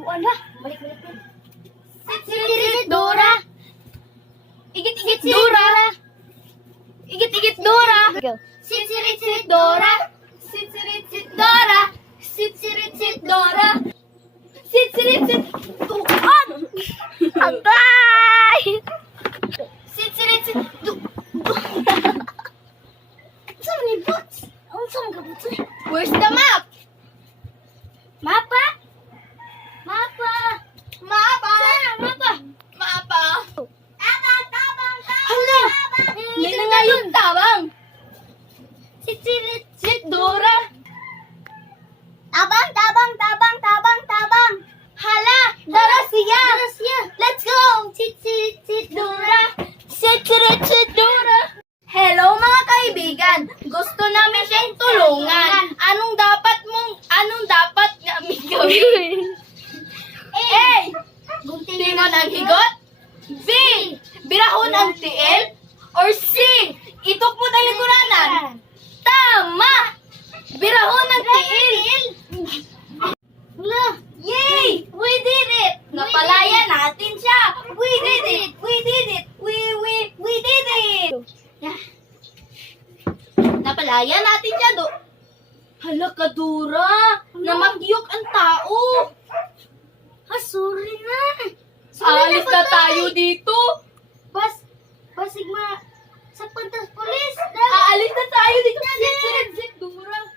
Wala. Balik-balik na. Sit-sit Dora. Igit-igit Dora. Igit-igit Dora. Sit-sit Dora. Sit-sit Dora. Sit-sit Dora. Sit-sit Tuan. Agay! Sit-sit Saan ni Boots? Ang saan ka Boots? Where's the map? Mapa? Mapa? Mapa? Saan? Mapa? Mapa? Tabang! Tabang! Hala! Yan na nga yung tabang! Sit Dora! Tabang! Tabang! Tabang! Tabang! Tabang! Hala! Darasya! Let's go! Sit Dora! Sit Dora! Hello mga kaibigan! Gusto namin siyang tulungan. Anong dapat namin gawin? A. Tingon ang higot? B. Birahon ang tiil? Or C. Itukpot ang likuranan? Tama! Birahon ang tiil! Yay! We did it! Napalaya natin siya! We did it! We did it! We did it! Napalaya natin siya do. Hala ka, Dora! Namagyok ang tao! Sorry na! Alis na tayo dito! Sigma, sa puntas polis! Aalis na tayo dito! Zip, Dora!